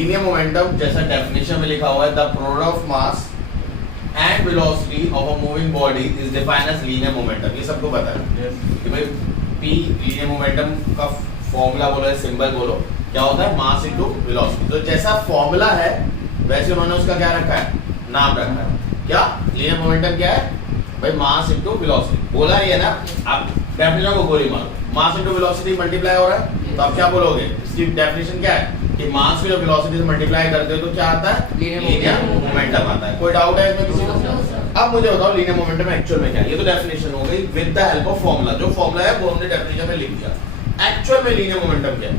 Linear momentum जैसा definition में लिखा हुआ है, the product of mass and velocity of a moving body is defined as linear momentum. ये सबको पता है कि भाई पी लीनियर मोमेंटम का फॉर्मूला बोलो या सिंबल बोलो, क्या होता है, मास इनटू वेलोसिटी। तो जैसा फॉर्मूला है वैसे उन्होंने उसका क्या रखा है, नाम रखा है। क्या लीनियर मोमेंटम क्या है भाई, मास इनटू वेलोसिटी। बोला ही है ना, आप डेफिनेशन को गोली मारो, मास इनटू वेलोसिटी मल्टीप्लाई हो रहा है, तो आप क्या बोलोगे, इसकी डेफिनेशन क्या है कि मास को जब वेलोसिटी से मल्टीप्लाई करते हो तो क्या आता है, लीनियर मोमेंटम आता है। कोई डाउट है इसमें किसी को? अब मुझे बताओ लीनियर मोमेंटम एक्चुअल में क्या है। ये तो डेफिनेशन हो गई with the help of formula, जो फॉर्मूला है वो हमने डेफिनेशन में लिख दिया। एक्चुअल में लीनियर मोमेंटम क्या है?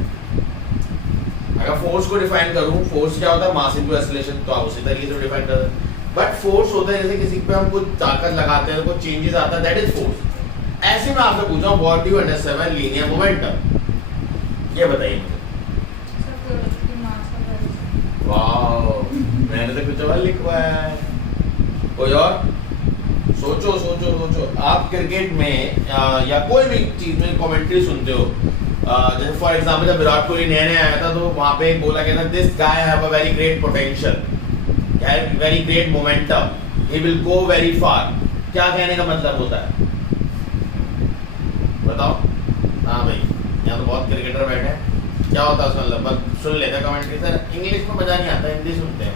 अगर फोर्स को डिफाइन करूं, फोर्स क्या होता है, मास इनटू एक्सीलरेशन, तो आप उसी तरीके से डिफाइन कर दें। बट फोर्स होता है जैसे किसी पे हम कुछ ताकत लगाते हैं, कुछ चेंजेस आता है, दैट इज फोर्स। ऐसे में आपसे पूछा what do you understand by linear momentum, ये बताइए मुझे। वाओ, मैंने तो कुछ और लिखवाया है। कोई और? सोचो सोचो सोचो। आप क्रिकेट में या कोई भी चीज में कमेंट्री सुनते हो, जैसे फॉर एग्जांपल जब विराट कोहली नया नया आया था तो वहां पे बोला गया था this guy have a very great potential, very great momentum, he will go very far. क्या कहने का मतलब होता है, बताओ? हाँ भाई, यहाँ तो बहुत क्रिकेटर बैठे हैं, क्या होता है उसका मतलब? सुन लेते हैं कमेंट्री सर, इंग्लिश में मजा नहीं आता, हिंदी सुनते हैं।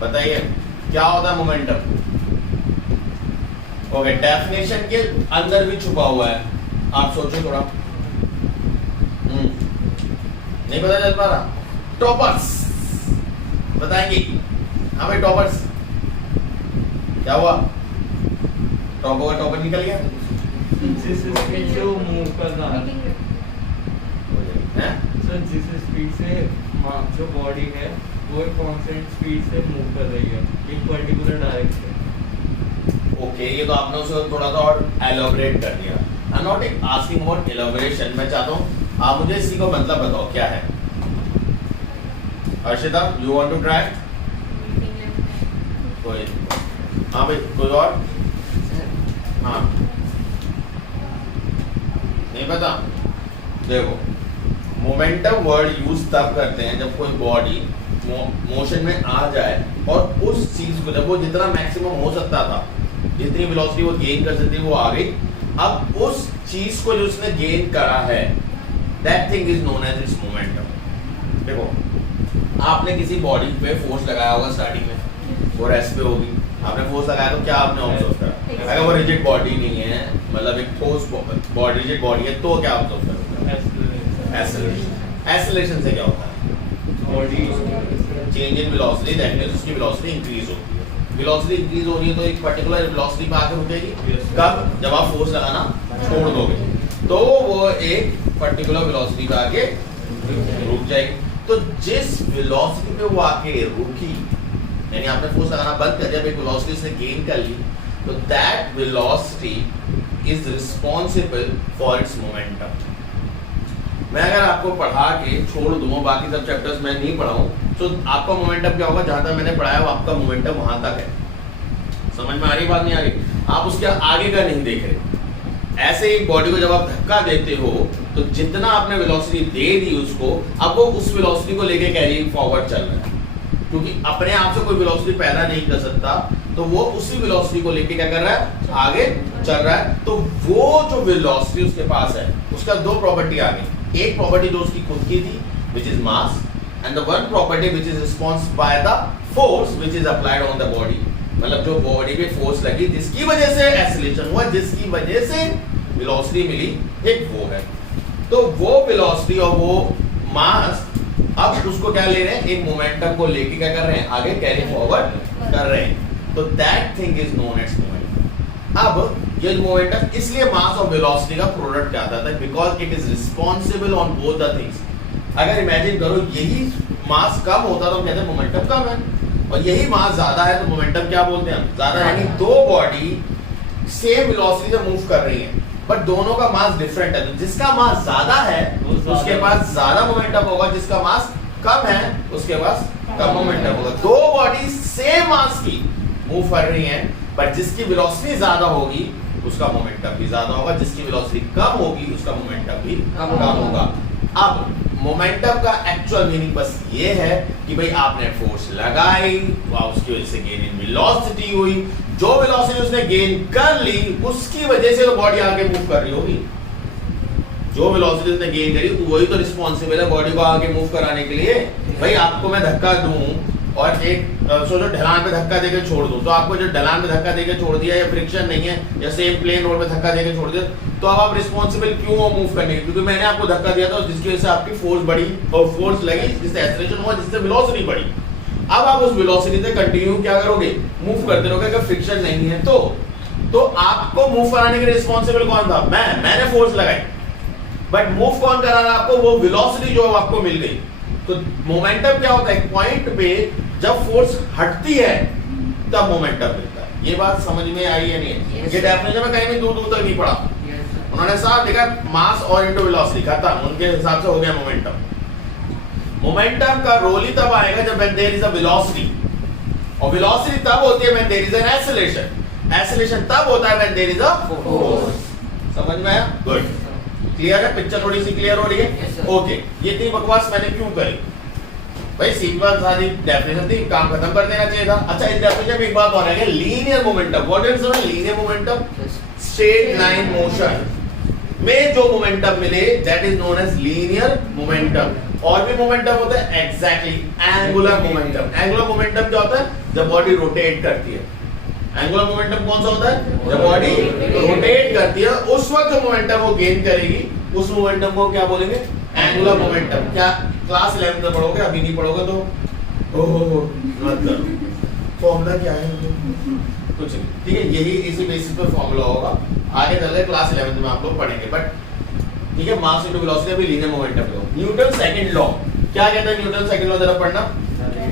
बताइए क्या होता है मोमेंटम? ओके, डेफिनेशन के अंदर भी छुपा हुआ है, आप सोचो थोड़ा। नहीं पता चल पा रहा? टॉपर्स बताएंगे। हाँ भाई टॉपर्स, क्या हुआ? टॉपर का टॉपर निकल गया, जिस स्पीड से वो मूव कर रहा है, सर जिस स्पीड से जो बॉडी है वो एक कांस्टेंट स्पीड से मूव कर रही है एक पर्टिकुलर डायरेक्शन। ओके, ये तो आपने उसे थोड़ा सा और एलॉबरेट कर दिया। I am not asking about elaboration, मैं चाहता हूँ आप मुझे इसी को मतलब बताओ क्या है। Arshita, you want to try? कोई? हाँ भाई, कोई और? हाँ, नहीं पता? देखो, मोमेंटम वर्ड यूज तब करते हैं जब कोई बॉडी मोशन में आ जाए और उस चीज को जब वो जितना मैक्सिमम हो सकता था, जितनी वेलोसिटी वो गेन कर सकती है वो आ गई। अब उस चीज को जो उसने गेन करा है, that thing is known as its momentum. देखो, आपने किसी बॉडी पे फोर्स लगाया होगा स्टार्टिंग में, वो रेस्ट पे होगी, आपने फोर्स लगाया तो क्या आपने ऑब्जर्व करा? अगर वो रिजिड बॉडी नहीं है, मतलब एक ठोस बॉडी, रिजिड बॉडी है, तो क्या ऑब्जर्व करोगे? एक्सेलरेशन। एक्सेलरेशन से क्या होता है? Body change in velocity, that means उसकी वेलोसिटी इंक्रीज होती है। वेलोसिटी इंक्रीज हो रही है तो एक पर्टिकुलर वेलोसिटी पे आके रुकेगी। कब? जब आप फोर्स लगाना छोड़ दोगे तो वो एक पर्टिकुलर वेलोसिटी पे आके रुक जाएगी। तो जिस वेलोसिटी पे वो आके रुकी, यानी आपने फोर्स लगाना बंद कर दिया, एक वेलोसिटी उसने गेन कर ली, तो that velocity is responsible for its momentum. मैं अगर आपको पढ़ा के छोड़ दूं, बाकी सब चैप्टर्स मैं नहीं पढ़ाऊं, तो आपका मोमेंटम क्या होगा? जहां तक मैंने पढ़ाया वो आपका मोमेंटम वहां तक है। समझ में आ रही बात? नहीं आ रही? आप उसके आगे का नहीं देख रहे। ऐसे ही बॉडी को जब आप धक्का देते हो तो जितना आपने वेलोसिटी दे दी उसको, अब वो उस वेलोसिटी को लेके कैरी फॉरवर्ड चल रहा है, क्योंकि अपने आप से कोई वेलोसिटी पैदा नहीं कर सकता, तो वो उसी वेलोसिटी को लेके क्या कर रहा है? आगे चल रहा है। तो वो जो वेलोसिटी उसके पास है, उसका दो प्रॉपर्टी आ गई। एक प्रॉपर्टी जो उसकी खुद की थी, which is mass, and the one property which is responsible by the force which is applied on the body। मतलब जो बॉडी पे फोर्स लगी, जिसकी वजह से एक्सीलरेशन हुआ, जिसकी वजह से वेलोसिटी मिली, एक वो है। तो वो वेलोसिटी और वो मास अब उसको क्या ले रहे हैं? एक मोमेंटम को लेके क्या कर रहे हैं? आगे कैरी फॉरवर्ड कर रहे हैं। तो that thing is known as momentum. अब ये मोमेंटम इसलिए मास और वेलोसिटी का प्रोडक्ट कहता है because it is responsible on both the things. अगर इमेजिन करो यही मास कम होता तो हम कहते हैं मोमेंटम कम है, और यही मास ज्यादा है तो मोमेंटम क्या बोलते हैं हम? ज्यादा। यानी दो बॉडी सेम वेलोसिटी से मूव कर रही है, बट दोनों का मास डिफरेंट है। तो जिसका मास ज्यादा है उसके पास ज्यादा मोमेंटम होगा, जिसका मास कम है उसके पास कम मोमेंटम होगा। दो बॉडी सेम मास की मूव कर रही हैं, बट जिसकी वेलोसिटी ज्यादा होगी उसका मोमेंटम भी ज्यादा होगा, जिसकी वेलोसिटी कम होगी उसका मोमेंटम भी कम होगा। अब मोमेंटम का एक्चुअल मीनिंग बस ये है कि भाई आपने फोर्स लगाई, उसकी वजह से गेन इन वेलोसिटी हुई, जो वेलोसिटी उसने गेन कर ली उसकी वजह से तो बॉडी आगे मूव कर रही होगी। जो वेलोसिटी उसने गेन करी वही तो रिस्पॉन्सिबल है बॉडी को आगे मूव कराने के लिए। भाई आपको मैं धक्का दूं और एक सोचो ढलान पे धक्का देके छोड़ दूं, तो आपको जो ढलान पे धक्का देके छोड़ दिया या फ्रिक्शन नहीं है या सेम प्लेन रोड पे धक्का देके छोड़ दिया, तो अब आप रिस्पॉन्सिबल क्यों हो मूव करने के? क्योंकि मैंने आपको धक्का दिया था जिसकी वजह से आपकी फोर्स बढ़ी और फोर्स लगी, जिससे एक्सेलरेशन हुआ, जिससे वेलोसिटी बढ़ी। अब आप उस वेलोसिटी से कंटिन्यू क्या करोगे? मूव करते रहोगे। अगर फ्रिक्शन नहीं है तो आपको मूव कराने के रिस्पॉन्सिबल कौन था? मैंने फोर्स लगाई, बट मूव कौन करा रहा आपको? वो वेलोसिटी जो आपको मिल गई। तो मोमेंटम क्या होता है? एक पॉइंट पे जब फोर्स हटती है तब मोमेंटम मिलता है। ये बात समझ में आई है? नहीं है? ये डेफिनेशन में कहीं भी दूर दूर तक नहीं पड़ा। उन्होंने साफ लिखा मास और इनटू वेलोसिटी, खत्म, उनके हिसाब से हो गया मोमेंटम। मोमेंटम का रोल ही तब आएगा जब when there is a velocity, और वेलोसिटी तब होती है when there is an acceleration, acceleration तब होता है when there is a force। समझ में आया? गुड, क्लियर है? पिक्चर थोड़ी सी क्लियर हो रही है? ओके, ये इतनी बकवास मैंने क्यों करी? भाई सिंपल सारी डेफिनेशन थी, काम खत्म कर देना चाहिए था। अच्छा, इस डेफिनेशन में एक बात और है, linear momentum. What is linear momentum? Straight line motion में जो मोमेंटम मिले that is known as linear momentum. और भी मोमेंटम होता है exactly angular momentum. Angular momentum क्या होता है? जब बॉडी रोटेट करती है। एंगुलर मोमेंटम कौन सा होता है? जब बॉडी रोटेट करती है उस वक्त जो मोमेंटम वो गेन करेगी उस मोमेंटम को क्या बोलेंगे? Angular momentum. क्या क्लास 11 में पढ़ोगे? अभी नहीं पढ़ोगे तो ओहो मतलब फॉर्मूला क्या है? कुछ नहीं, ठीक है, यही इसी बेसिस पे फॉर्मूला होगा। आगे चल रहे क्लास 11 में आप लोग पढ़ेंगे, बट ठीक है। मास इनटू वेलोसिटी अभी लीनियर मोमेंटम लो। न्यूटन सेकंड लॉ क्या कहता है? न्यूटन सेकंड लॉ जरा पढ़ना।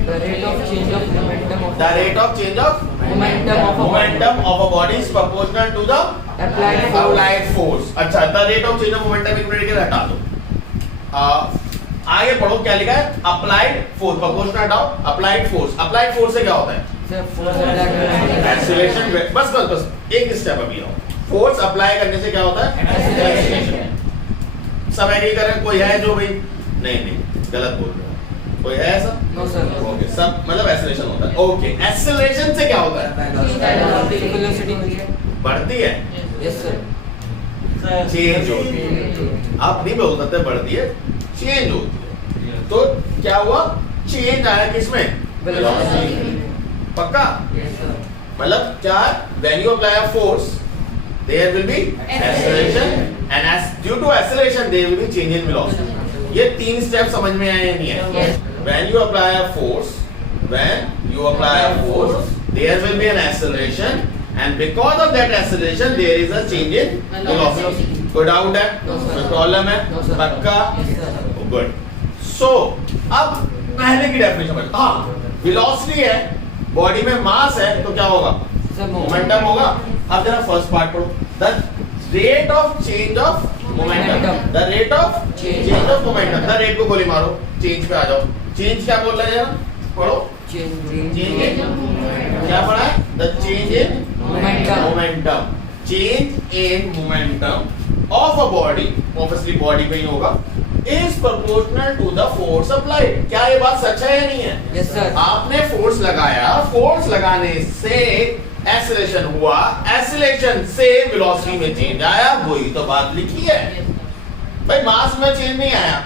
The rate of change of momentum of The rate of change of momentum of a body is proportional to the applied force। अच्छा, the rate of change of momentum एक minute के लिए हटा दो। आगे पढ़ो क्या लिखा है? अप्लाइड फोर्स, प्रोपोर्शनल हटाओ, अप्लाइड फोर्स। अप्लाइड फोर्स से क्या होता है? एक्सीलरेशन। बस एक स्टेप अभी आओ। फोर्स अप्लाई करने से क्या होता है? एक्सीलरेशन। सब एग्री करें? कोई है जो भाई नहीं गलत बोल रहे हो? कोई है ऐसा? No sir. ओके, सब मतलब एक्सीलरेशन होता है। ओके, एक्सीलरेशन से क्या होता है? वेलोसिटी बढ़ती है, यस सर, चेंज होती है। आप नहीं बोल सकते बढ़ती है, चेंज होती है। तो क्या हुआ? चेंज आया किसमें? वेलोसिटी। पक्का? Yes sir. मतलब क्या? when you apply a force there will be acceleration and as due to acceleration there will be change in velocity। ये तीन स्टेप समझ में आए या नहीं है? when you apply a force there will be an acceleration and because of that acceleration there is a change in velocity। कोई doubt है? कोई प्रॉब्लम है? पक्का? गुड। सो अब पहले की डेफिनेशन में, हाँ, वेलोसिटी है, बॉडी में मास है, तो क्या होगा? मोमेंटम होगा। अब जरा फर्स्ट पार्ट पढ़ो। The rate of change of momentum, the rate of change of momentum. The rate को गोली मारो, चेंज पे आ जाओ। चेंज क्या बोल रहे हैं? पढ़ो। चेंज इन क्या पढ़ा है? The change in momentum. Change in momentum of a body, obviously body पे ही होगा, is proportional to the force applied। क्या ये बात सच है या नहीं है? Yes sir. आपने फोर्स लगाया, फोर्स लगाने से एक्सीलरेशन हुआ, एक्सीलरेशन से वेलोसिटी में चेंज आया, वही तो बात लिखी है। भाई मास में चेंज नहीं आया,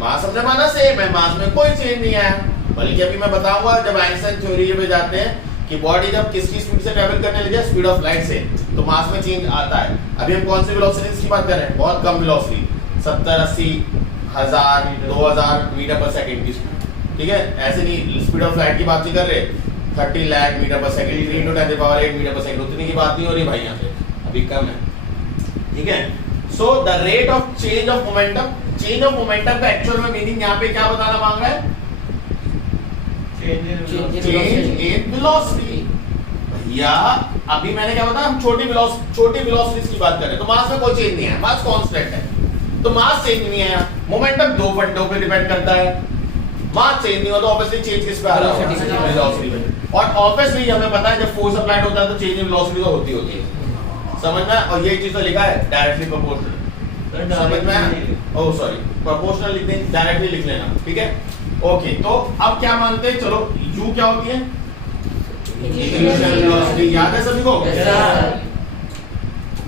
मास हमने माना सेम है, मास में कोई चेंज नहीं आया। बल्कि अभी मैं बताऊंगा जब आइंस्टाइन थ्योरी पे जाते हैं कि बॉडी जब किसकी स्पीड से ट्रैवल करने लगे, स्पीड ऑफ लाइट से, तो मास में चेंज आता है। अभी हम कौन सी वेलोसिटी की बात कर रहे हैं? बहुत कम वेलोसिटी, 70, 80, 1000, 2000 मीटर पर सेकंड की स्पीड, ठीक है? ऐसे नहीं स्पीड ऑफ लाइट की बात नहीं कर रहे, 30 lakh metre per second, 3 × 10⁸ metre per second, उतनी की बात नहीं हो रही भाई, यहाँ पे अभी कम है, ठीक है? So the rate of change of momentum, change of momentum का एक्चुअल में मीनिंग यहाँ पे क्या बताना मांग रहा है? Change in velocity. भैया अभी मैंने क्या बताया? हम छोटी वेलोसिटीज की बात कर रहे हैं, तो मास में कोई चेंज नहीं है, मास कांस्टेंट है, तो मास चेंज नहीं है। मोमेंटम दो पे डिपेंड करता है, मास चेंज नहीं हो तो ऑब्वियसली चेंज किस पे आ रहा है? वेलोसिटी पे। और ऑब्वियसली हमें पता है जब फोर्स अप्लाइड होता है तो चेंज इन वेलोसिटी तो होती है, समझ में? और ये चीज तो लिखा है डायरेक्टली प्रोपोर्शनल। समझ में आया? ओह सॉरी, प्रोपोर्शनल लिख दें, डायरेक्टली लिख लेना, ठीक है? ओके, तो अब क्या मानते हैं? चलो u क्या होती है? इनिशियल वेलोसिटी, याद है सभी को?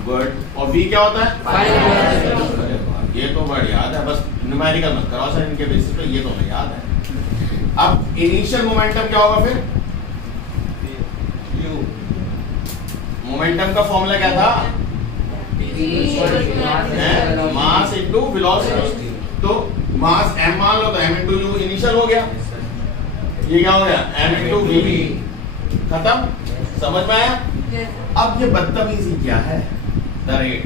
गुड। और v क्या होता है? फाइनल। ये तो बड़ी याद है, बस न्यूमेरिकल मत कराओ सर इनके बेसिस पे, ये तो हमें याद है। अब इनिशियल मोमेंटम क्या होगा फिर? U मोमेंटम का फॉर्मूला क्या था? Mass into velocity. तो मास m मान लो तो m इनटू u इनिशियल हो गया, ये क्या हो गया? m into v। खत्म? समझ में आया? अब ये बदतमीजी क्या है? The rate.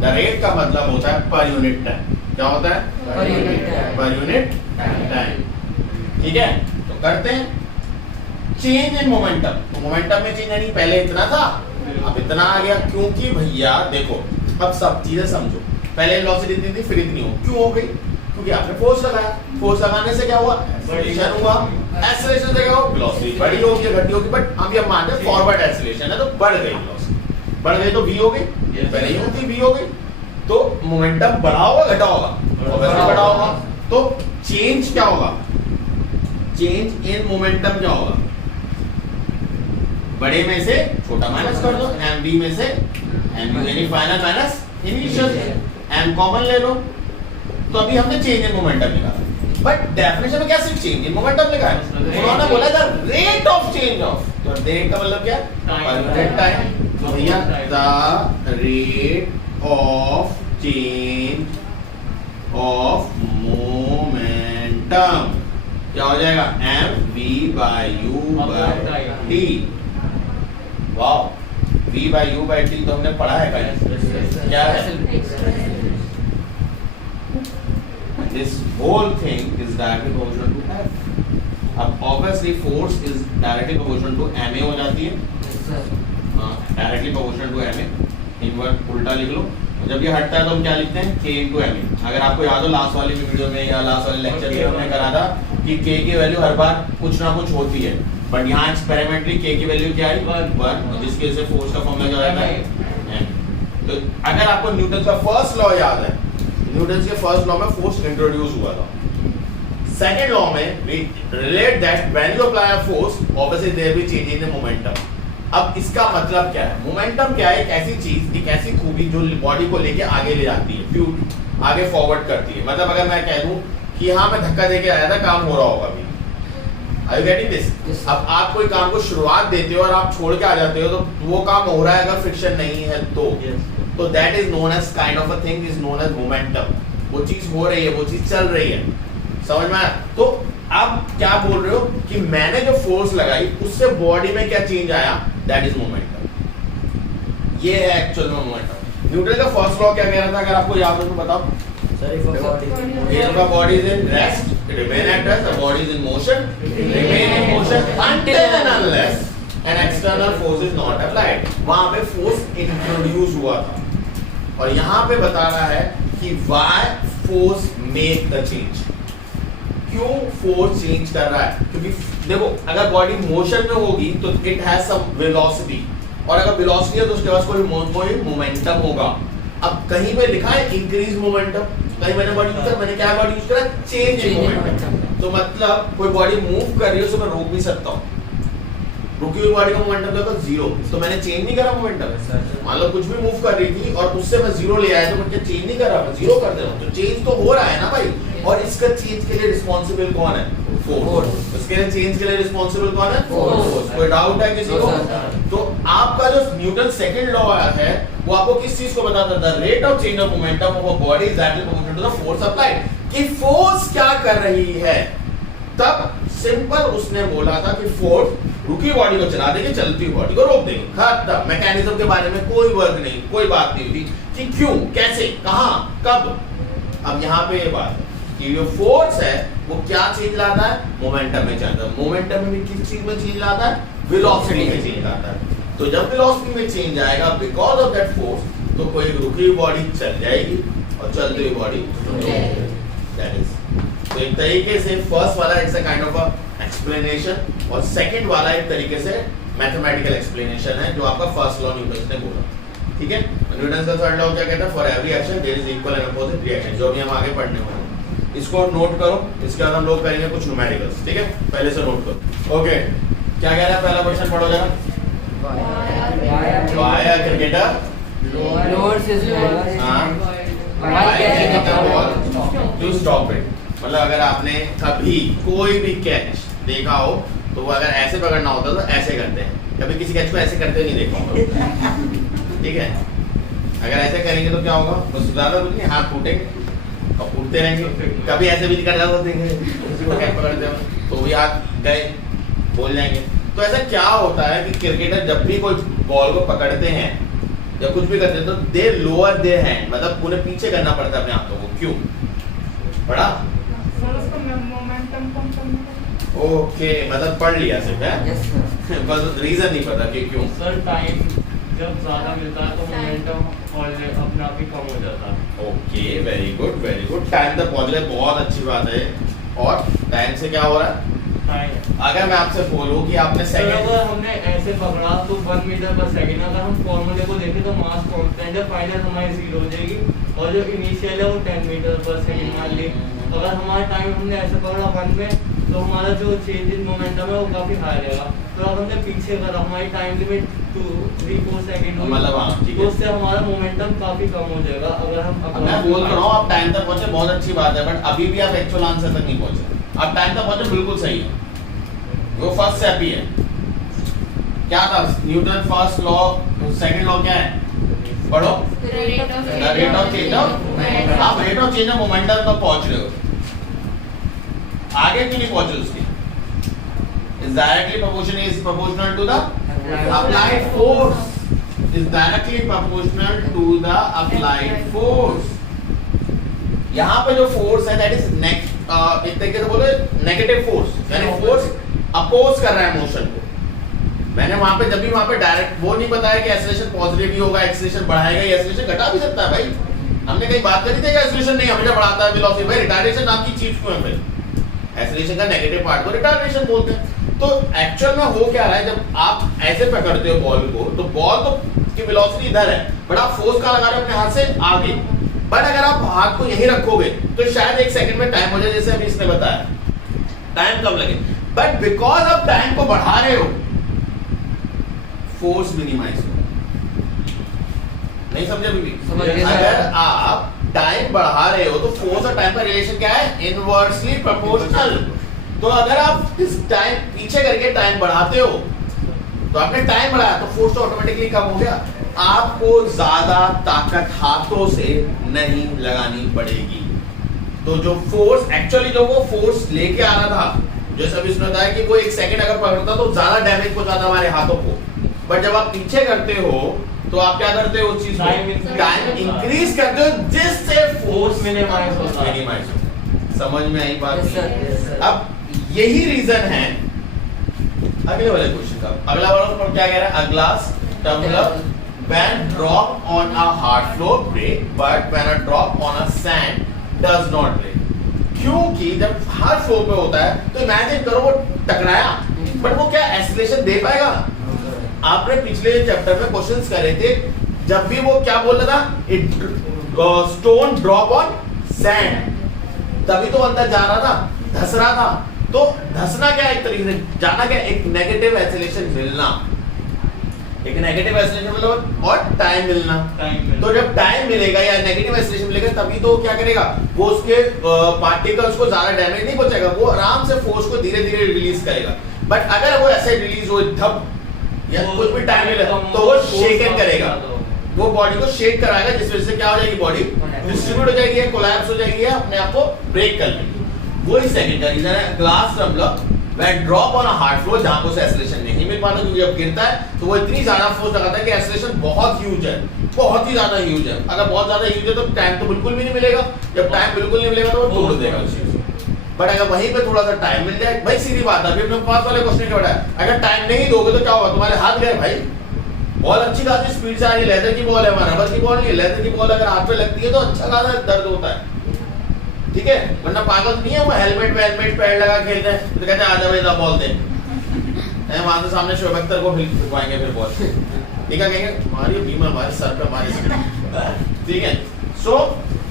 द रेट का मतलब होता है पर यूनिट टाइम। क्या होता है? Per unit time. Per unit time, ठीक है? तो करते हैं चेंज इन मोमेंटम। तो मोमेंटम में चेंज नहीं, पहले इतना था अब इतना आ गया, क्योंकि भैया देखो अब सब चीजें समझो। पहले वेलोसिटी इतनी थी, फिर इतनी हो, क्यों हो गई? क्योंकि आपने फोर्स लगाया, फोर्स लगाने से क्या हुआ? एक्सेलरेशन हुआ, एक्सेलरेशन से क्या हुआ? वेलोसिटी बड़ी होगी घटी होगी, बट हम ये मान रहे फॉरवर्ड एक्सेलरेशन है तो बढ़ गई वेलोसिटी, बढ़ गई तो v हो गई, पहले ही होती v हो गई, तो मोमेंटम बढ़ा होगा घटा होगा? ऑब्वियसली बढ़ा होगा। तो चेंज क्या होगा? चेंज इन मोमेंटम क्या होगा? बड़े में से छोटा माइनस कर दो, mv में से mv यानी final minus initial, m common ले लो। तो अभी हमने चेंज इन मोमेंटम निकाला, बट डेफिनेशन में क्या सिर्फ चेंज इन मोमेंटम लिखा है? उन्होंने बोला था रेट ऑफ चेंज ऑफ, तो रेट का मतलब क्या? Per unit time. तो भैया the rate of change of momentum क्या हो जाएगा? mv by u by t। Wow, v by u by t तो हमने पढ़ा है कहीं? क्या है? This whole thing is directly proportional to F। अब obviously force is directly proportional to ma हो जाती है, directly proportional to ma, invert उल्टा लिख लो। जब ये हटता है तो हम क्या लिखते हैं? k into ma। अगर आपको याद हो लास्ट वाली वीडियो में या लास्ट वाले लेक्चर में हमने करा था कि k की वैल्यू हर बार कुछ ना कुछ होती है, बट यहाँ एक्सपेरिमेंटली k की वैल्यू क्या आई? 1, जिसकी वजह से फोर्स का फॉर्मूला क्या रहता है? m। तो अगर आपको न्यूटन का फर्स्ट लॉ याद है, न्यूटन के फर्स्ट लॉ में फोर्स इंट्रोड्यूस हुआ था। सेकंड लॉ में we relate that when you apply a force obviously there will change in the momentum. अब इसका मतलब क्या है? मोमेंटम क्या है? एक ऐसी चीज, एक ऐसी खूबी जो बॉडी को लेके आगे ले जाती है, फ्यूट आगे फॉरवर्ड करती है। मतलब अगर मैं कह दूं कि हाँ मैं धक्का देके आया था, काम हो रहा होगा अभी, आर यू गेटिंग दिस? अब आप कोई काम को शुरुआत देते हो और आप छोड़ के आ जाते हो, तो वो काम हो रहा है अगर फ्रिक्शन नहीं है तो that is known as kind of a thing is known as momentum. वो चीज हो रही है, वो चीज चल रही है, समझ में आया? तो आप क्या बोल रहे हो कि मैंने जो फोर्स लगाई उससे बॉडी में क्या चेंज आया? That is momentum. ये है एक्चुअल में मोमेंटम। न्यूटन का फर्स्ट लॉ क्या कह रहा था? अगर आपको याद हो तो बताओ। If a body is in rest, it remain at rest. The body is in motion, remain in motion until and unless an external force is not applied। वहाँ पे force introduce हुआ था, और यहाँ पे बता रहा है कि why force make the change। क्यों फोर्स चेंज कर रहा है? क्योंकि देखो अगर बॉडी मोशन में होगी तो इट हैज सम वेलोसिटी, और अगर वेलोसिटी है तो उसके पास कोई मोमेंटम होगा। अब कहीं पे लिखा है इंक्रीज मोमेंटम, कहीं मैंने वर्ड यूज करा, मैंने क्या वर्ड यूज करा? Change in momentum. तो मतलब कोई बॉडी मूव कर रही है उसे मैं रोक भी सकता हूँ, रुकी हुई बॉडी का मोमेंटम क्या था? 0। तो मैंने चेंज नहीं करा मोमेंटम। मान लो कुछ भी मूव कर रही थी और उससे मैं 0 ले आया, तो मैं चेंज नहीं कर रहा, मैं 0 कर दे रहा हूँ। तो चेंज तो हो रहा है ना भाई, और इसका चेंज के लिए रिस्पांसिबल कौन है? फोर्स। उसके लिए चेंज के लिए रिस्पांसिबल कौन है? फोर्स। कोई डाउट है किसी को? तो आपका जो न्यूटन सेकंड लॉ है वो आपको किस चीज को बताता है? The rate of change of momentum of a body is directly proportional to the force applied. कि फोर्स क्या कर रही है? तब सिंपल उसने बोला था कि फोर्स रुकी बॉडी को चला देगी, चलती हुई बॉडी को रोक देगी। खत्म। मैकेनिज्म के बारे में कोई वर्क नहीं, कोई बात नहीं हुई कि क्यों, कैसे, कहां, कब। अब यहाँ पे ये बात है कि जो फोर्स है वो क्या चेंज लाता है? मोमेंटम में चेंज। मोमेंटम में किस चीज में चेंज लाता है? वेलोसिटी में चेंज लाता है। तो जब वेलोसिटी में चेंज आएगा बिकॉज ऑफ दैट फोर्स, तो कोई रुकी हुई बॉडी चल जाएगी और चलती हुई बॉडी दैट इज। तो एक तरीके से फर्स्ट वाला it's a kind of a explanation, और सेकंड वाला एक तरीके से मैथमेटिकल एक्सप्लेनेशन है जो आपका फर्स्ट लॉ न्यूटन ने बोला। ठीक है। न्यूटन का थर्ड लॉ क्या कहता है? For every action there is equal and opposite reaction, जो भी हम आगे पढ़ने वाले हैं। इसको नोट करो, इसके बाद हम लोग करेंगे कुछ न्यूमेरिकल्स, ठीक है? पहले से नोट करो। ओके, क्या कह रहा है? पहला क्वेश्चन पढ़ो जरा। Why a cricketer lowers his ball हाँ while catching a ball to stop it. मतलब अगर आपने कभी कोई भी कैच देखा हो तो वो अगर ऐसे पकड़ना होता तो ऐसे करते हैं, कभी किसी कैच को ऐसे करते नहीं देखा होगा, ठीक है? अगर ऐसे करेंगे तो क्या होगा? बस ज्यादा कुछ नहीं, हाथ फूटेंगे और फूटते रहेंगे। कभी ऐसे भी नहीं कर रहा होता, किसी को कैच पकड़ते हो तो भी हाथ गए, बोल जाएंगे। तो ऐसा क्या होता है कि क्रिकेटर जब भी कोई बॉल को पकड़ते हैं या कुछ भी करते हैं तो दे लोअर देयर हैंड, मतलब उन्हें पीछे करना पड़ता है अपने हाथों को। क्यों? पढ़ा? ओके, मतलब पढ़ लिया सिर्फ है, yes sir बस रीजन नहीं पता कि क्यों। सर टाइम जब ज्यादा मिलता है तो मोमेंटम और अपने आप ही कम हो जाता है। Okay, very good very good. Time तक पहुंच गए, बहुत अच्छी बात है। और टाइम से क्या हो रहा है? टाइम अगर मैं आपसे बोलूं कि आपने सर सेकंड, अगर हमने ऐसे पकड़ा तो 1 मीटर पर सेकंड, अगर हम फॉर्मूले को देखें तो मास कांस्टेंट है, फाइनल हमारी 0 हो जाएगी और जो इनिशियल है वो 10 मीटर पर सेकंड मान ली। अगर हमारा टाइम हमने ऐसे पकड़ा 1 में तो हमारा जो चेंज इन मोमेंटम है वो काफी हाई रहेगा। तो अगर हमने पीछे करा, हमारी टाइम लिमिट 2-3-4 सेकंड हुई, मतलब हाँ, ठीक तो है। उससे हमारा मोमेंटम काफी कम हो जाएगा। अगर हम अब मैं बोल रहा हूँ आप टाइम तक पहुंचे, बहुत अच्छी बात है, बट अभी भी आप एक्चुअल आंसर तक नहीं पहुंचे। आप टाइम तक पहुंचे, बिल्कुल सही है, वो फर्स्ट स्टेप ही है। क्या था? Newton first law, second law क्या है? पढ़ो। रेट ऑफ चेंज ऑफ, आप rate of change of momentum तक पहुंच रहे हो, आगे क्यों नहीं पहुंचे उसके? Is directly proportional to the applied force, is directly proportional to the applied force। यहाँ पे जो फोर्स है दैट इज एक तरीके से बोले नेगेटिव फोर्स, यानी फोर्स अपोज कर रहा है मोशन को। मैंने वहां पे जब भी वहां पे डायरेक्ट वो नहीं बताया कि एक्सीलरेशन पॉजिटिव ही होगा, एक्सीलरेशन बढ़ाएगा या एक्सीलरेशन घटा भी सकता है। भाई हमने कहीं बात करी थी कि एक्सीलरेशन नहीं हमेशा बढ़ाता है वेलोसिटी, भाई रिटार्डेशन नाम की चीज क्यों है? फिर एक्सीलरेशन का नेगेटिव पार्ट को रिटार्डेशन बोलते हैं। तो एक्चुअल में हो क्या रहा है, जब आप ऐसे पकड़ते हो बॉल को तो बॉल तो की वेलोसिटी इधर है, बट आप फोर्स का लगा रहे हो अपने हाथ से आगे। बट अगर आप हाथ को यहीं रखोगे तो शायद 1 सेकंड में टाइम हो जाए, जैसे अभी इसने बताया टाइम कम लगे, बट बिकॉज आप टाइम को बढ़ा रहे हो फोर्स मिनिमाइज हो। नहीं समझे अभी? समझ गए सर। अगर आप टाइम बढ़ा रहे हो तो फोर्स और टाइम का रिलेशन क्या है? Inversely proportional. तो अगर आप इस टाइम पीछे करके टाइम बढ़ाते हो तो आपने टाइम बढ़ाया तो फोर्स तो ऑटोमेटिकली कम हो गया। आपको ज्यादा ताकत हाथों से नहीं लगानी पड़ेगी। तो जो फोर्स एक्चुअली जो वो फोर्स लेके आ रहा था, जैसे अभी इसने बताया कि वो 1 सेकंड अगर पकड़ता तो ज्यादा डैमेज पहुंचाता हमारे हाथों को, बट जब आप पीछे करते हो तो आप क्या करते हो? उस चीज को टाइम इंक्रीज करते हो जिससे फोर्स मिनिमाइज होता है। मिनिमाइज हो। समझ में आई बात? Yes, sir, yes, sir. अब यही रीजन है अगले वाले क्वेश्चन का। अगला वाला क्या कह रहा है? A glass tumbler when drop on a hard floor break, but when a drop on a sand does not break। क्योंकि जब हार्ड फ्लोर पे होता है तो इमेजिन करो वो टकराया, बट वो क्या एक्सीलरेशन दे पाएगा? आपने पिछले चैप्टर में क्वेश्चंस करे थे, जब भी वो क्या बोल रहा था? It stone drop on sand, तभी तो अंदर जा रहा था, धस रहा था। तो धसना क्या एक तरीके से, जाना क्या? एक नेगेटिव एक्सीलरेशन मिलना, एक नेगेटिव एक्सीलरेशन मतलब और टाइम मिलना। तो जब टाइम मिलेगा या नेगेटिव एक्सीलरेशन मिलेगा तभी तो क्या करेगा वो? उसके पार्टिकल्स को ज्यादा डैमेज नहीं पहुंचाएगा, वो आराम से फोर्स को धीरे धीरे रिलीज करेगा। बट अगर वो ऐसे रिलीज हो धप या कुछ भी टाइम मिले तो वो शेकन करेगा, वो बॉडी को शेक कराएगा, जिस वजह से क्या हो जाएगी? बॉडी डिस्ट्रीब्यूट हो जाएगी, कोलैप्स हो जाएगी, अपने आप को ब्रेक कर लेगी। वही सेकंड का रीजन है glass tumbler when drop on a hard floor, जहां पर एक्सीलरेशन नहीं मिल पाता, क्योंकि जब गिरता है तो वो इतनी ज्यादा फोर्स लगाता है कि एक्सीलरेशन बहुत ह्यूज है, बहुत ही ज्यादा ह्यूज है। अगर बहुत ज्यादा ह्यूज है तो टाइम तो बिल्कुल भी नहीं मिलेगा, जब टाइम बिल्कुल नहीं मिलेगा तो वो तोड़ देगा उस चीज को। बट अगर वहीं पे थोड़ा सा टाइम मिल जाए, भाई सीधी बात है, अभी अपने पास वाले क्वेश्चन क्या है, अगर टाइम नहीं दोगे तो क्या होगा? तुम्हारे हाथ गए भाई, बॉल अच्छी खासी स्पीड से आ रही है, लेदर की बॉल है, हमारा रबर की बॉल नहीं है। लेदर की बॉल अगर हाथ पे लगती है तो अच्छा खासा दर्द होता है, ठीक है? वरना पागल नहीं है वो, हेलमेट पैड लगा खेलते हैं तो कहते हैं आजा भाई बॉल दे, वहां से सामने शोएब अख्तर को फिरवाएंगे फिर बॉल, ठीक है? कहेंगे हमारी बीमा हमारे सर पे, हमारे ठीक है। सो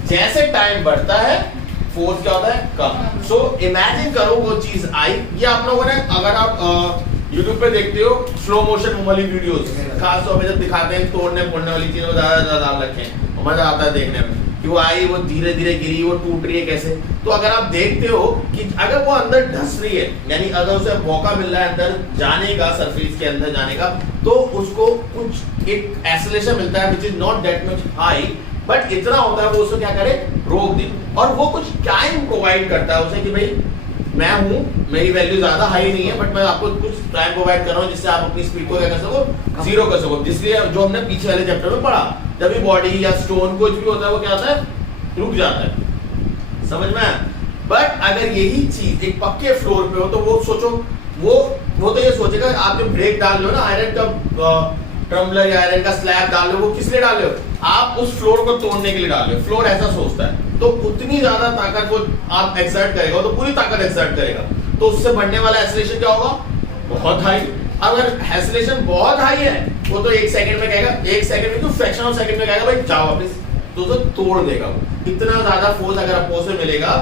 जैसे टाइम बढ़ता है फोर्स क्या होता है कम। सो इमेजिन करो वो चीज आई, ये आप लोगों ने अगर आप YouTube पे देखते हो स्लो मोशन वाली वीडियोस, खास तौर पे जब दिखाते हैं तोड़ने फोड़ने वाली चीजें ज्यादा डाल रखे हैं, मजा आता है देखने में कि वो आई, वो धीरे धीरे गिरी, वो टूट रही है कैसे। तो अगर आप देखते हो कि अगर वो अंदर धंस रही है, यानी अगर उसे मौका मिल रहा है अंदर जाने का, सरफेस के अंदर जाने का, तो उसको कुछ एक एक्सेलरेशन मिलता है which is not that much high, but इतना होता है वो उसको क्या करे, रोक दे। और वो कुछ टाइम प्रोवाइड करता है उसे कि भाई मैं हूं, मेरी वैल्यू ज्यादा हाई नहीं है, बट मैं आपको कुछ टाइम प्रोवाइड कर रहा हूं जिससे आप अपनी स्पीड को क्या कर सको, जीरो कर सको। इसलिए जो हमने पीछे वाले चैप्टर में पढ़ा, जब भी बॉडी या स्टोन कुछ भी होता है वो क्या होता है, रुक जाता है। समझ में आया? बट अगर यही चीज एक पक्के फ्लोर पे हो तो वो सोचो, वो तो ये सोचेगा, आप जो ब्रेक डाल लो ना, आयरन का टम्बलर या आयरन का स्लैब डाल लो, वो किस लिए डाल रहे हो, आप उस फ्लोर को तोड़ने के लिए डाल रहे हो। फ्लोर ऐसा सोचता है, तो उतनी ज्यादा ताकत को आप एक्सर्ट करेगा, तो पूरी ताकत एक्सर्ट करेगा, तो उससे बढ़ने वाला एक्सेलरेशन क्या होगा, बहुत हाई। अगर एक्सेलरेशन बहुत हाई है, वो तो 1 सेकंड में कहेगा, 1 सेकंड में, तो फ्रैक्शन ऑफ सेकंड में कहेगा भाई जाओ वापस, तो उसे तोड़ देगा वो। इतना ज्यादा फोर्स अगर आपको से मिलेगा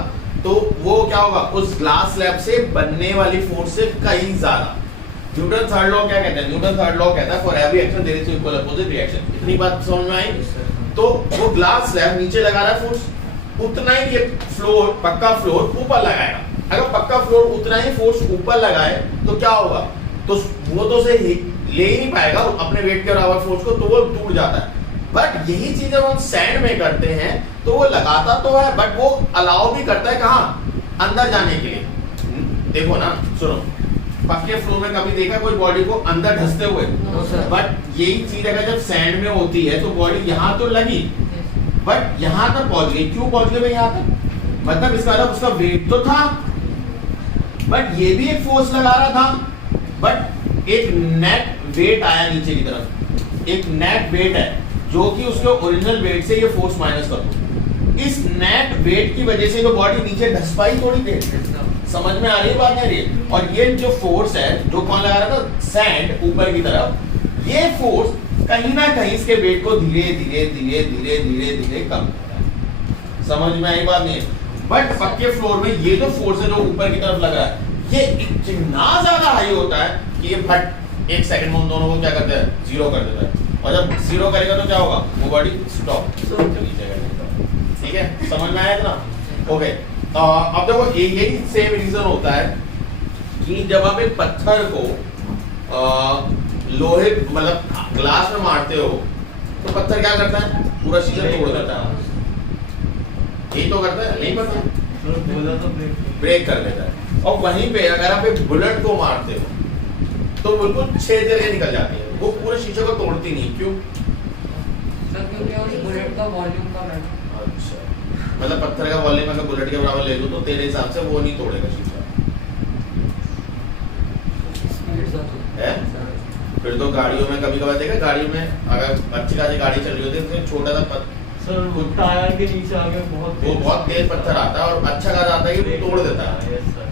तो वो क्या होगा, उस ग्लास स्लैब से बनने वाली फोर्स से कहीं ज्यादा। न्यूटन थर्ड लॉ क्या कहता है, न्यूटन थर्ड लॉ कहता है for every action there is equal opposite reaction. इतनी बात समझ में आई? तो वो ग्लास स्लैब नीचे लगा रहा है फोर्स, उतना ही ये फ्लोर, पक्का फ्लोर ऊपर लगाएगा। अगर पक्का फ्लोर उतना ही फोर्स ऊपर लगाए तो क्या होगा, तो वो तो से ले ही नहीं पाएगा अपने वेट के बराबर फोर्स को, तो वो टूट जाता है। बट यही चीज जब हम सैंड में करते हैं तो वो लगाता तो है, बट वो अलाउ भी करता है कहाँ, अंदर जाने के लिए। देखो ना, सुनो, पक्के फ्लोर में कभी देखा कोई बॉडी को अंदर धंसते हुए? बट यही चीज अगर जब सैंड में होती है तो बॉडी यहाँ तो लगी, बट यहाँ तक पहुंच गई। क्यों पहुंच गई भाई यहाँ तक, मतलब इसका मतलब उसका वेट तो था, बट ये भी एक फोर्स लगा रहा था, बट एक नेट वेट आया नीचे की तरफ, एक नेट वेट है जो कि उसके ओरिजिनल वेट से ये फोर्स माइनस कर दो। इस नेट वेट की वजह से जो बॉडी नीचे धंस पाई थोड़ी देर, समझ में आ रही है बात नहीं आ रही है? और ये जो फोर्स है जो कौन लगा रहा था, सैंड ऊपर की तरफ, ये फोर्स कहीं ना कहीं इसके वेट को धीरे धीरे धीरे धीरे धीरे धीरे कम कर रहा है। समझ में आई बात नहीं? बट पक्के फ्लोर में ये जो फोर्स है जो ऊपर की तरफ लग रहा है, ये इतना ज्यादा हाई होता है कि ये फट 1 सेकंड में उन दोनों को क्या करता है, जीरो कर देता है। और जब जीरो करेगा तो क्या होगा, वो बॉडी स्टॉप, ठीक है? समझ में आया ना? ओके, अब देखो यही सेम रीजन होता है कि जब आप एक पत्थर को लोहे मतलब ग्लास में मारते हो तो पत्थर क्या करता है, पूरा शीशा तोड़ देता है। यही तो करता है, नहीं पता, ब्रेक कर देता है। और वहीं पे अगर आप एक बुलेट को मारते हो तो बिल्कुल छेद करके निकल जाती है, वो पूरे शीशे को तोड़ती नहीं। क्यों? सर क्योंकि उस बुलेट का वॉल्यूम कम है। अच्छा, मतलब पत्थर का वॉल्यूम अगर बुलेट के बराबर ले लो तो तेरे हिसाब से वो नहीं तोड़ेगा शीशा, है? फिर तो गाड़ियों में कभी कभार देखा, गाड़ियों में अगर अच्छी खासी गाड़ी चल रही होती है तो छोटा सा सर टायर के नीचे आगे बहुत तेज पत्थर आता है और अच्छा खासा आता है कि वो तोड़ देता है। Yes sir.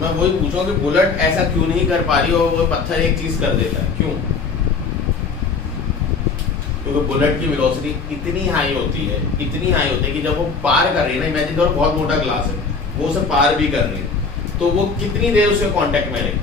मैं वही पूछूं कि बुलेट ऐसा क्यों नहीं कर पा रही और वो पत्थर एक चीज कर देता है, क्यों? क्योंकि बुलेट की वेलोसिटी इतनी हाई होती है, इतनी हाई होती है कि जब वो पार कर रही है ना, इमेजिन करो बहुत मोटा ग्लास है, वो उसे पार भी कर रही है, तो वो कितनी देर उसके कांटेक्ट में रहेगी?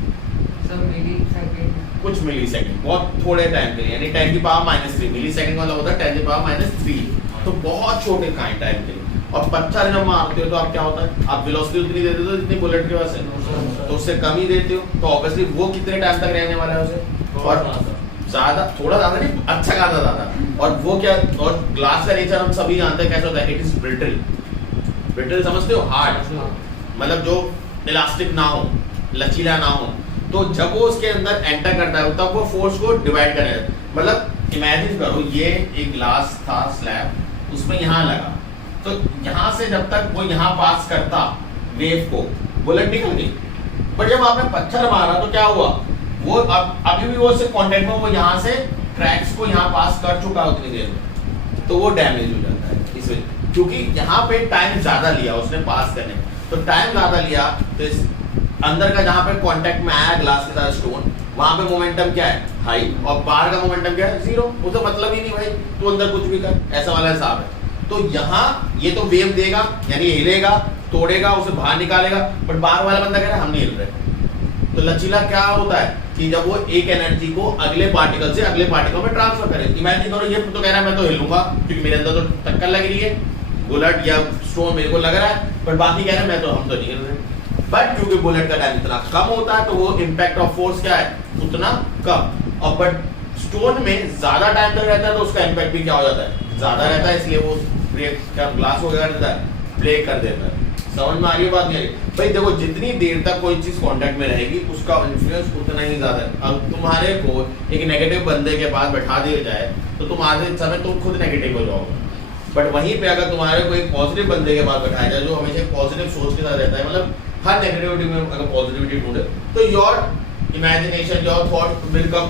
सर मिली सेकंड, कुछ मिली सेकंड, बहुत थोड़े टाइम के लिए, यानी 10 की पावर -3 मिली सेकंड मतलब होता है 10 की पावर -3, तो बहुत छोटे टाइम के लिए। और पत्थर जब मारते हो तो आप क्या होता है, आप वेलोसिटी उतनी दे देते हो जितनी बुलेट के पास है, तो उससे कम ही देते हो, तो ऑब्वियसली वो कितने टाइम तक रहने वाला है उसे, और ज्यादा, थोड़ा ज्यादा नहीं, अच्छा खासा ज्यादा। और वो क्या, और ग्लास का नेचर हम सभी जानते हैं कैसा होता है, इट इज ब्रिटल। ब्रिटल समझते हो, हार्ड, मतलब जो इलास्टिक ना हो, लचीला ना हो, तो जब वो उसके अंदर एंटर करता है तब वो फोर्स को डिवाइड करेगा। मतलब इमेजिन करो ये एक ग्लास था स्लैब, उसमें यहाँ लगा, तो यहाँ से जब तक वो यहाँ पास करता वेव को, बुलेट निकल गई। बट जब आपने पत्थर मारा तो क्या हुआ, वो अभी भी वो उससे कांटेक्ट में, वो यहाँ से क्रैक्स को यहाँ पास कर चुका उतनी देर में, तो वो डैमेज हो जाता है इस वजह, क्योंकि यहाँ पे टाइम ज्यादा लिया उसने पास करने में, तो टाइम ज्यादा लिया, तो इस अंदर का जहाँ पे कांटेक्ट में आया ग्लास के साथ स्टोन, वहां पे मोमेंटम क्या है, हाई, और बाहर का मोमेंटम क्या है, जीरो। वो तो मतलब ही नहीं भाई, तू अंदर कुछ भी कर, ऐसा वाला हिसाब है। तो यहाँ ये तो वेव देगा, यानी हिलेगा, तोड़ेगा, उसे बाहर निकालेगा, बट बाहर वाला बंदा कह रहा है हम नहीं हिल रहे। तो लचीला क्या होता है कि जब वो एक एनर्जी को अगले पार्टिकल से अगले पार्टिकल में ट्रांसफर करे। इमेजिन करो, ये तो कह रहा है मैं तो हिलूंगा क्योंकि मेरे अंदर तो टक्कर लग रही है, बुलेट या स्टोन मेरे को लग रहा है, बट बाकी कह रहे हैं मैं तो, हम तो नहीं हिल रहे। बट क्योंकि बुलेट का टाइम इतना कम होता है तो वो इम्पैक्ट ऑफ फोर्स क्या है, उतना कम। और बट स्टोन में ज्यादा टाइम तक रहता है तो उसका इम्पैक्ट भी क्या हो जाता है, ज्यादा रहता है, इसलिए वो ब्रेक क्या ग्लास को क्या करता है, ब्रेक कर देता है। समझ में आ रही है बात? नहीं भाई देखो, जितनी देर तक कोई चीज कांटेक्ट में रहेगी उसका इन्फ्लुएंस उतना ही ज्यादा है। अब तुम्हारे को एक नेगेटिव बंदे के पास बैठा दिया जाए तो तुम आधे समय तुम खुद नेगेटिव हो जाओगे, बट वहीं पे अगर तुम्हारे को एक पॉजिटिव बंदे के पास बैठाया जाए जो हमेशा पॉजिटिव सोच के साथ रहता है, मतलब हर नेगेटिविटी में अगर पॉजिटिविटी ढूंढे, तो your imagination, your thought will come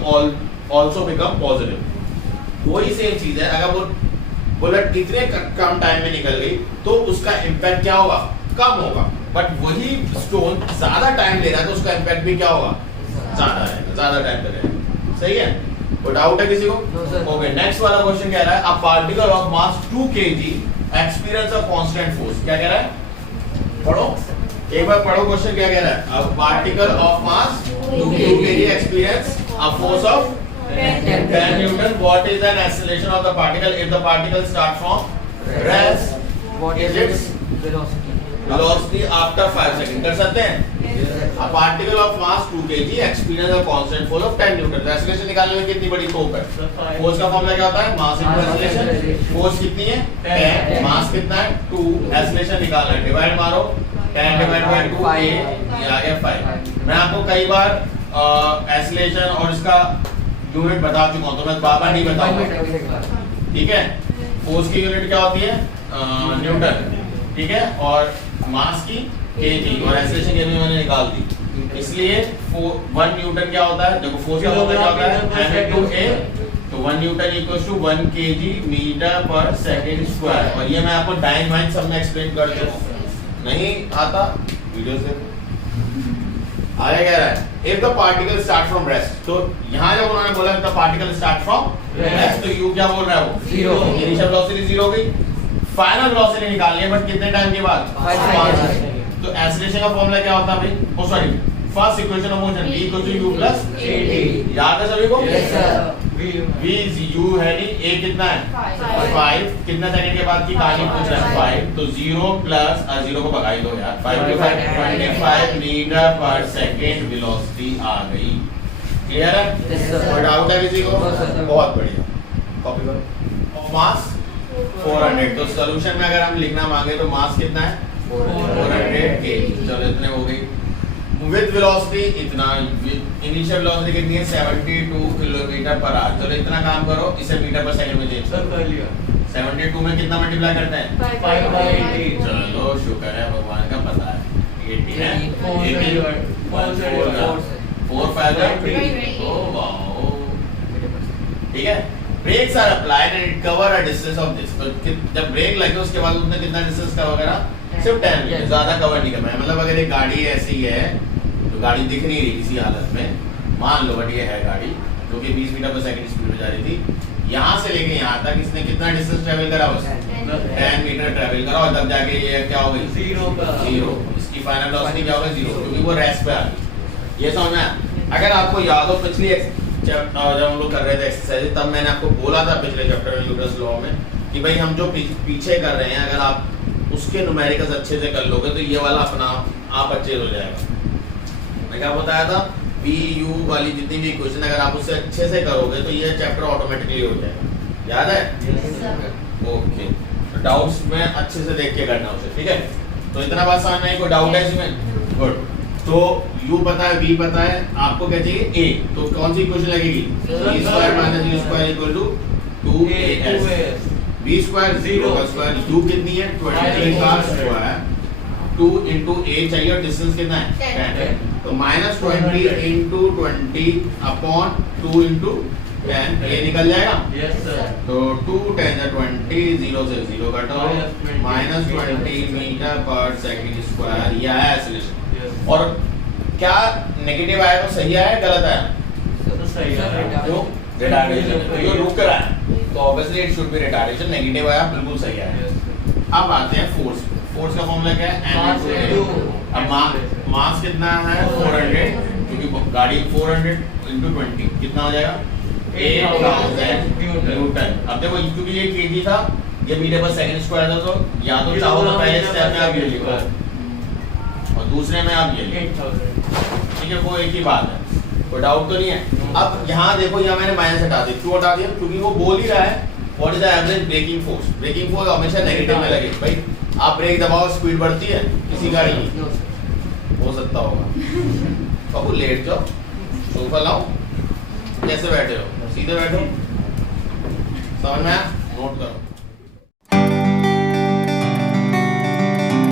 also become positive. वही सेम चीज है, अगर वो बुलेट इतने कम टाइम में निकल गई तो उसका इम्पैक्ट क्या होगा, कम होगा। बट वही स्टोन ज्यादा टाइम ले रहा है तो उसका इम्पैक्ट भी क्या होगा, ज्यादा है, ज्यादा टाइम लगेगा। सही है? कोई डाउट है किसी को? ओके, नेक्स्ट वाला क्वेश्चन कह रहा है a particle of mass 2 kg experience a constant force. क्या कह रहा है, पढ़ो एक बार पढ़ो क्वेश्चन क्या कह रहा है। A particle of mass 2 kg experience a force of 10 Newton. What is an acceleration of the particle if the particle starts from rest? What is its velocity? velocity after 5 seconds? कर सकते हैं? A particle of mass 2 kg experience a constant force of 10 Newton. तो acceleration निकालने में कितनी बड़ी तोप है? फोर्स का फॉर्मूला क्या होता है, मास इनटू एक्सीलरेशन। फोर्स कितनी है, 10, मास कितना है 2, एक्सीलरेशन निकालना है, डिवाइड मारो 10 डिवाइड बाय 2 ये आ गया 5। मैं आपको कई बार एक्सीलरेशन और इसका यूनिट बता चुका हूं तो मैं बाबा नहीं बताऊंगा, ठीक है। फोर्स की यूनिट क्या होती है, न्यूटन, ठीक है, और मास की केजी, और एक्सीलरेशन की भी मैंने निकाल दी। इसलिए 1 न्यूटन क्या होता है, देखो फोर्स का फॉर्मूला क्या होता है, m/a, तो 1 newton equals to 1 kg metre per second square. और ये मैं आपको डाइन वाइन सब में एक्सप्लेन कर चुका हूं, नहीं आता वीडियो से आगे कह रहा है if the particle start from rest। तो यहाँ जब उन्होंने बोला if the particle start from rest तो u क्या बोल रहा है, वो जीरो, इनिशियल वेलोसिटी जीरो गई, फाइनल वेलोसिटी निकालनी है बट कितने टाइम के बाद, 5 सेकंड। तो एक्सीलरेशन का फॉर्मूला क्या होता है भाई, oh sorry, first equation of motion v equal to u plus at। याद है सभी को? Yes sir. v u है नहीं, a कितना है 5, कितना सेकंड के बाद की कहानी पूछ रहा है 5, तो 0 प्लस 0 को भगाई दो यार, 5 के 5 25 मीटर पर सेकंड वेलोसिटी आ गई। क्लियर है? Yes sir. कोई डाउट है किसी को? No sir. बहुत बढ़िया, कॉपी करो। मास 400, तो सॉल्यूशन में अगर हम लिखना मांगे तो मास कितना है 400 kg। चलो इतने हो गई। विद वेलोसिटी इतना, इनिशियल वेलोसिटी कितनी है 72 किलोमीटर पर आवर। चलो इतना काम करो, इसे मीटर पर सेकंड में चेंज सब कर लिया। 72 में कितना मल्टीप्लाई करते हैं, 5/80। चलो शुक्र है भगवान का पता है, 80 है, 4 5 ओ वाओ, ठीक है। Brakes are applied and it cover a distance of this. तो जब ब्रेक लगे उसके बाद उसने कितना डिस्टेंस कवर करा, सिर्फ 10 मीटर, ज्यादा कवर नहीं करना है। मतलब अगर एक गाड़ी ऐसी है तो गाड़ी दिख नहीं रही किसी हालत में, मान लो बट ये है गाड़ी जो कि 20 मीटर पर सेकंड स्पीड में जा रही थी, यहाँ से लेके यहाँ तक इसने कितना डिस्टेंस ट्रेवल करा, बस 10 मीटर ट्रेवल करा, और तब जाके ये क्या हो गई, जीरो। इसकी फाइनल वेलोसिटी क्या हो गई, जीरो, क्योंकि वो रेस्ट पे आ गई। ये समझ में आया? अगर आपको याद हो पिछली जब हम लोग कर रहे थे एक्सरसाइज, तब मैंने आपको बोला था पिछले चैप्टर में न्यूटन्स लॉ में कि भाई हम जो पीछे कर रहे हैं अगर आप उसके न्यूमेरिकल्स अच्छे से कर लोगे तो ये वाला अपना आप अच्छे हो जाएगा। मैं क्या बताया था, v u वाली जितनी भी इक्वेशन अगर आप उससे अच्छे से करोगे तो ये चैप्टर ऑटोमेटिकली हो जाएगा। याद है? ओके, तो डाउट्स में अच्छे से देख के करना उसे, ठीक है। तो इतना बात समझ में आई? कोई डाउट है इसमें? गुड। तो u पता है, v पता है, आपको क्या चाहिए a, तो कौन सी इक्वेशन लगेगी, v square minus u square equal to 2as। v square 0 का स्क्वायर, u कितनी है 20 का स्क्वायर, 2 into a चाहिए और डिस्टेंस कितना है 10, तो माइनस 20 into 20 अपॉन 2 into 10, ये निकल जाएगा। Yes sir. तो 2 10 20, 0 से 0 कटो, minus 20 metre per second square, यह है एक्सीलरेशन। और क्या नेगेटिव आया तो सही आया गलत आया, सही है। क्यों? रिटार्डेशन, ये रुक रहा है तो obviously it should be retardation. Negative आया बिल्कुल सही आया। अब आते हैं फोर्स। फोर्स का फॉर्मूला क्या है? मास into अब मास कितना है? 400, क्योंकि गाड़ी 400 into 20 कितना हो जाएगा? 8000 न्यूटन। अब देखो क्योंकि ये केजी था, ये मीटर पर सेकंड स्क्वायर था, तो या तो चाहो तो पहले स्टेप में आप ये लिखो और दूसरे में आप ये लिखो, 8000। ठीक है? वो एक ही बात है, कोई डाउट तो नहीं है। अब यहाँ देखो, यहाँ मैंने माइनस हटा दिया। क्यों हटा दिया? क्योंकि वो बोल ही रहा है what is the average braking force. Braking force हमेशा नेगेटिव में लगे। भाई आप ब्रेक दबाओ, स्पीड बढ़ती है किसी गाड़ी की? हो सकता होगा। बाबू लेट जाओ, सोफा लाओ, कैसे बैठे हो? सीधे बैठो, समझ में आया? नोट करो।